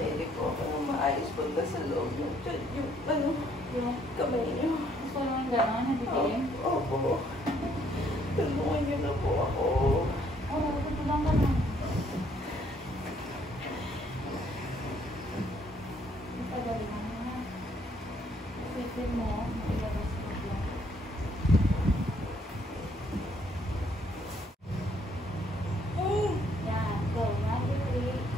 hindi po ako nang maayos punta sa loob ng yung kamay niyo. Gusto naman gano'n, nabibigay? Opo. Tulungan niyo na po ako. Oo, tutulungan ka na. Ipagaling ka na. Isipin mo, mailabas mo lang. Yan, go. 1, 2, 3.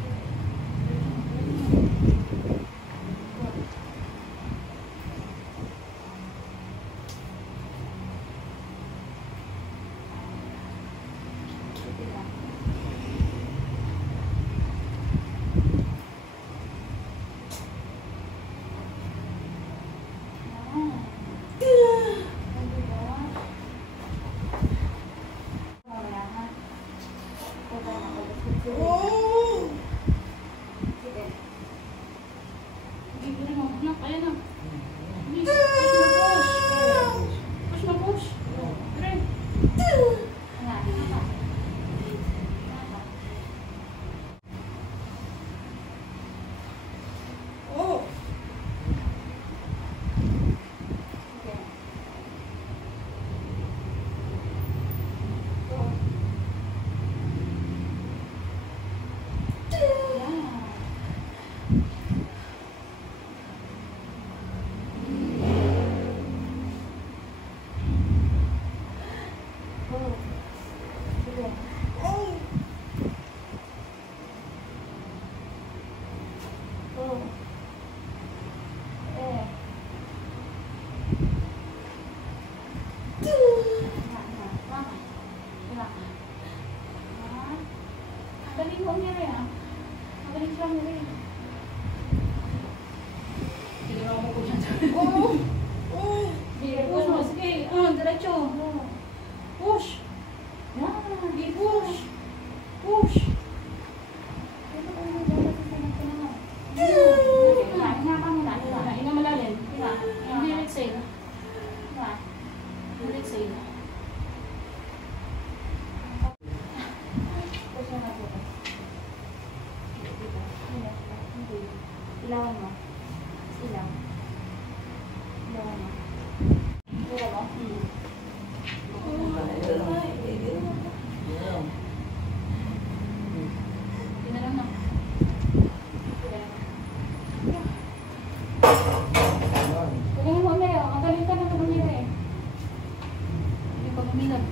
Magaling mo niya rin, ha? Magaling siya mo rin. Sige, ako po siya dyan. Sige, push mo. Sige, diretso. Push. Yan, sige, push. Push. Ito ko yung dapat sa sanang pinangan. Hinga ka muna. Hinga malalim. Hindi exhale. Hindi exhale. Ilawan mo. Ilaw. Ilawan mo. Ilaw mo? Tinalang na. Pagkain mo, Mero. Ang galing ka na pagkamira eh. Hindi pa pamilag.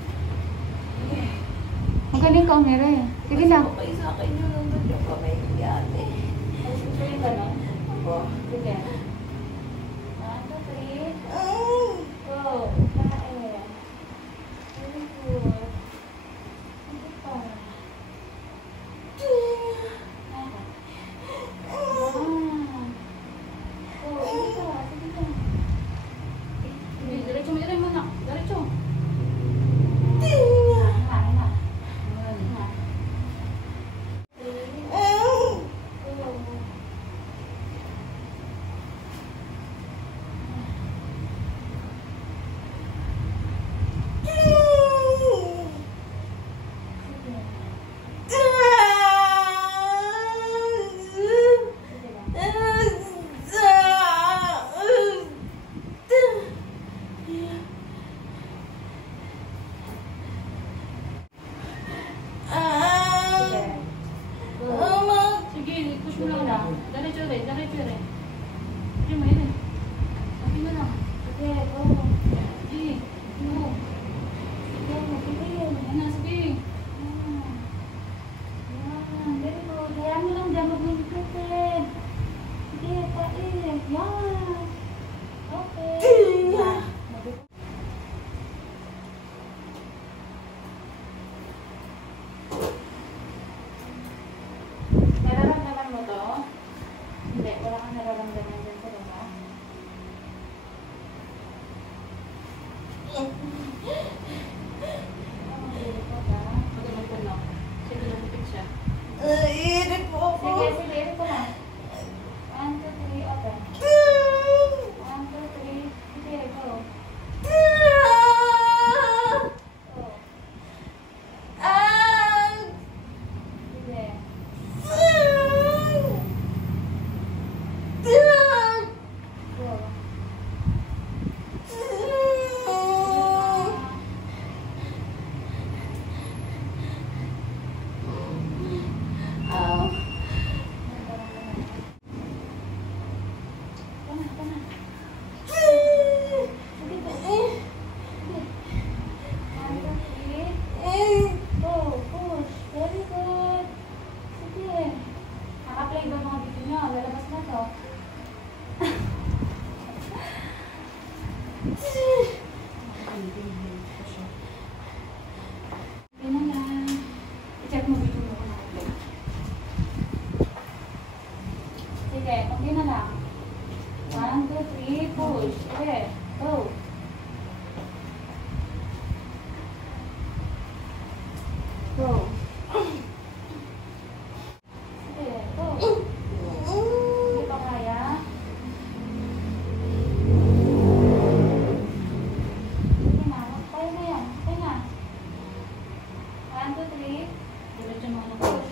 Ang galing ka, Mero eh. Sige lang. Mas okay sa akin yun nandun yung kamay ni ate. Gusto yung gano'n? Opo. Sige. 1, 2, 3. Go. Kain. Very good. Hindi pa. Diretso mo yun muna. Diretso. Sige, push mo lang na. Diretso rin, diretso rin. Sige mo yun eh. Sige mo lang. Sige, go. Sige, go. Sige, sige. Ano, sige. Yan, very good. Hayaan mo lang dyan, huwag mo ipipin. Sige, kain. Yan. Okay. Yan. Nararamdaman mo to? Hindi, wala kang nararamdaman dyan sa luma. Magandang puno. Sige, lumipit siya. Iirip po ako. Sige, sige, ito ko lang. 1, 2, 3, open. 1, 2, 3, sige, go. Sige. 1, 2, 3. Diretso mo na. Push.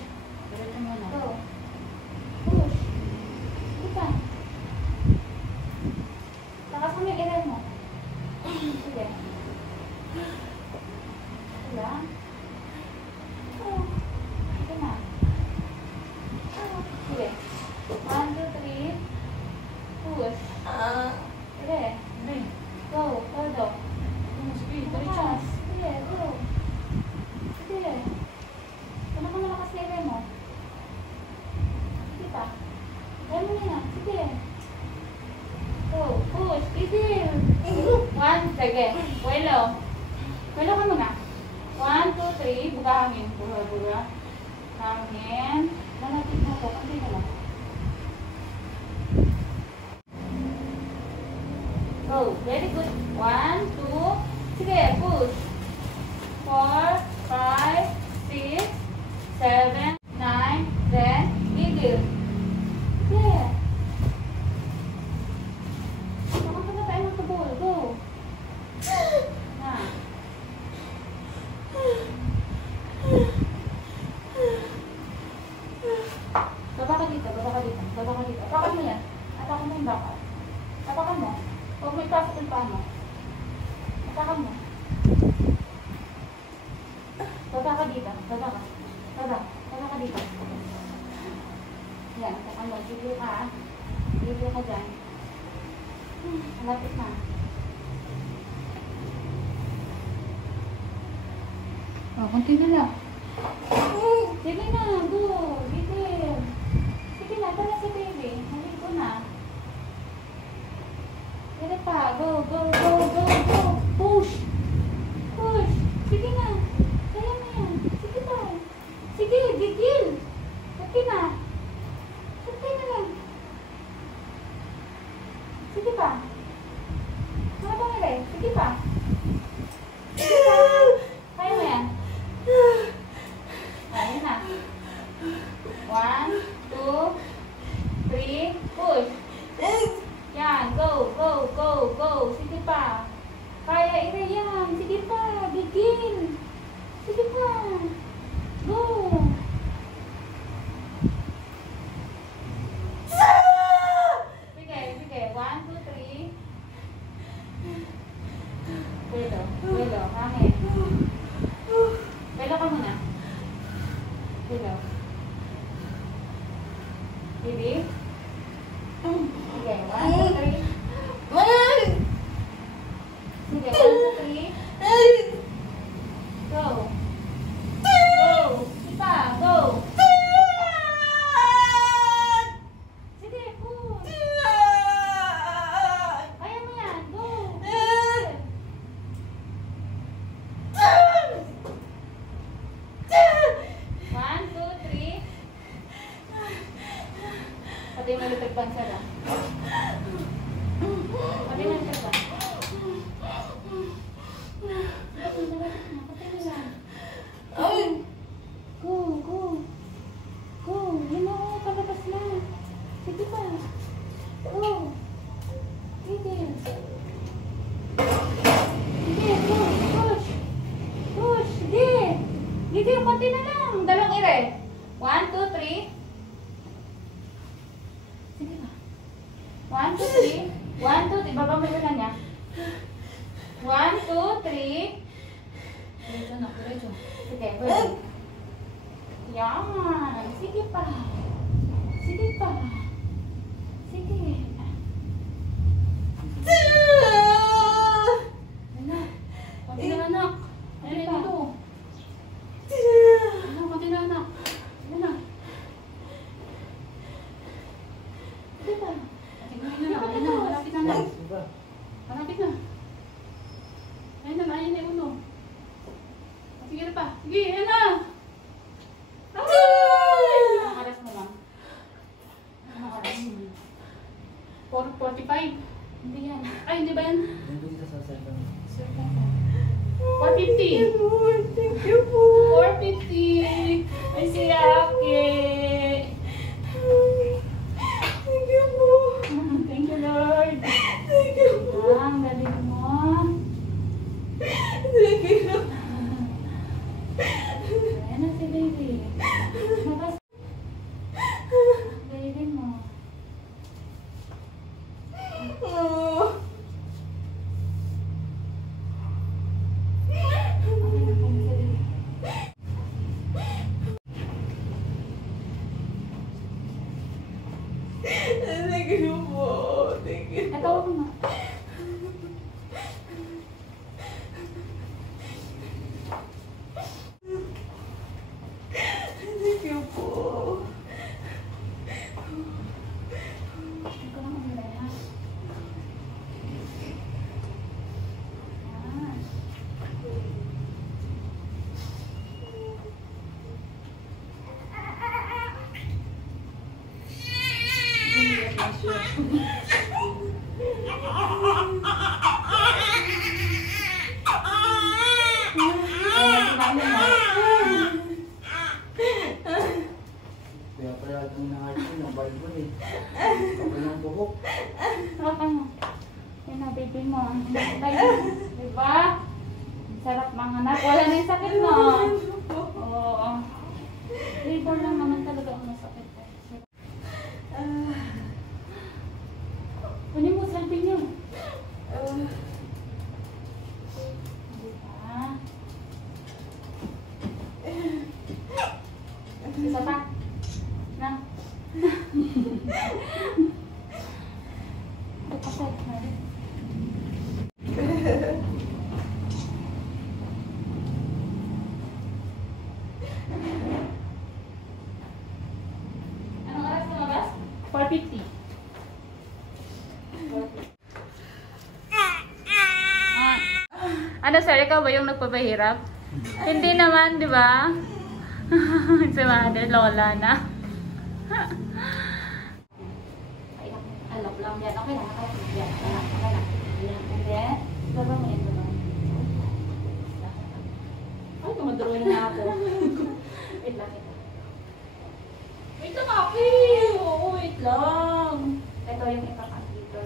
Diretso mo na. Go. Push. Sige pa. Lakas mo yung iray mo. Sige. Wala. Sige na. Sige. 1, 2, 3. Push. Sige. Go. Todo. Sige, Diretso. Sige. Go. Sige. Kung naman malakas na iray mo. Sige pa. Gaya mo na. Sige. Go. Push. Easy. 1. Sige. Buelo. Buelo ka muna. 1, 2, 3. Buka hangin. Buka. Hangin. Lalapit mo ko. Kunti na lang. Go. Very good. 1, 2. Sige. Push. 4, 5, 6, 7, 9, 10. Gigil. Sige. Baka ka na tayo magkabol. Go. Na. Baba ka dito. Baba ka dito. Baba ka dito. Apakan mo yan. Apakan mo yung baka. Apakan mo. Huwag mo ipasok yung paa mo. Apakan mo. Baba ka dito. Baba ka. Baba. Baba ka dito. Yan. Apakan mo. Video ka. Video ka dyan. Malapit na. Kunti na lang. Sige na. Go. Gigil. Sige na. Tara si baby. Halip ko na. Sige pa. Go. Go. Go. Go. Go. Push. Push. Sige na. Kaya mo yan. Sige pa. Sige. Gigil. Sige na. Sige na lang. Sige pa. Ano ba nga rin? Sige pa. Sige pa. Kaya mo yan. Ayun na. 1, 2, 3, push. Yan. Go. Go. Go. Go. Sige pa. Kaya ira yan. Sige pa. Gigil. Sige pa. Go. Sige. Sige. 1, 2, 3. Welo. Welo. Hangin. Welo ka muna. Welo. Baby. Sige. 1, 2, 3. Sige. 1, 2, 3. Go. Go. Sipa. Go. Sige. Push. Kaya mo yan. Go. One, two, three. Pati yung malipag bansa lang. Pati yung malipag bansa. Go, go. Go. Yun o, palabas na. Sige pa. Go. Sige. Sige, push, push. Push, sige. Sige, konti na lang. Dalawang ire. 1, 2, 3. Sige ba? 1, 2, 3. 1, 2, 3. Baba mo yun na niya. 1, 2, 3. Diretso na, diretso. Sige, wait. Yan. Sige pa. Sige pa. Sige. Anak. Konti na anak. Ayun dito. Anak, konti na anak. Anak. Sige pa. Tingnan na lang. Ayun na, malapit na anak. Malapit na. Ayun na, ayun na yung uno. Sige na pa. Sige, ayun na. Ay! Nakaras mo lang. Nakaras mo lang. baby. Labas. Baby mo. Thank you po. Thank you. Ito ako na. Thank you po. Ito lang ang nila, ha? Ah. Kaya pala itong naharap ng Bible eh. Kapag ng buhok. Hawakan mo. Yan na, baby mo. Diba? Sarap manganak. Wala na yung sakit mo. Oo. Labor lang naman talaga ang masakit. Kunin mo, selfie niyo. Diba? Isa pa. Na. Ito pa sa ito. Anong oras lumabas? 4:50. Ano, sir, ikaw ba yung nagpapahirap? Hindi naman, di ba? Si mother, lola na. Alok lang yan. Okay na. Okay na. And then, baba mo yan, baba. Ay, kumadrawin na ako. Wait lang, ito. Wait lang, Aki! Oo, wait lang. Ito yung ipapak dito.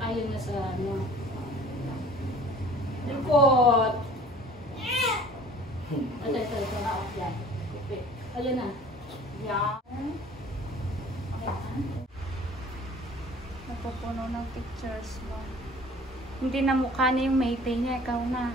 Ayun na sa ano. Likot! Ito na off yan. Okay. Ayun na. Yan. Okay na. Nagpupuno ng pictures mo. Hindi na mukha niya yung maytay niya, ikaw na.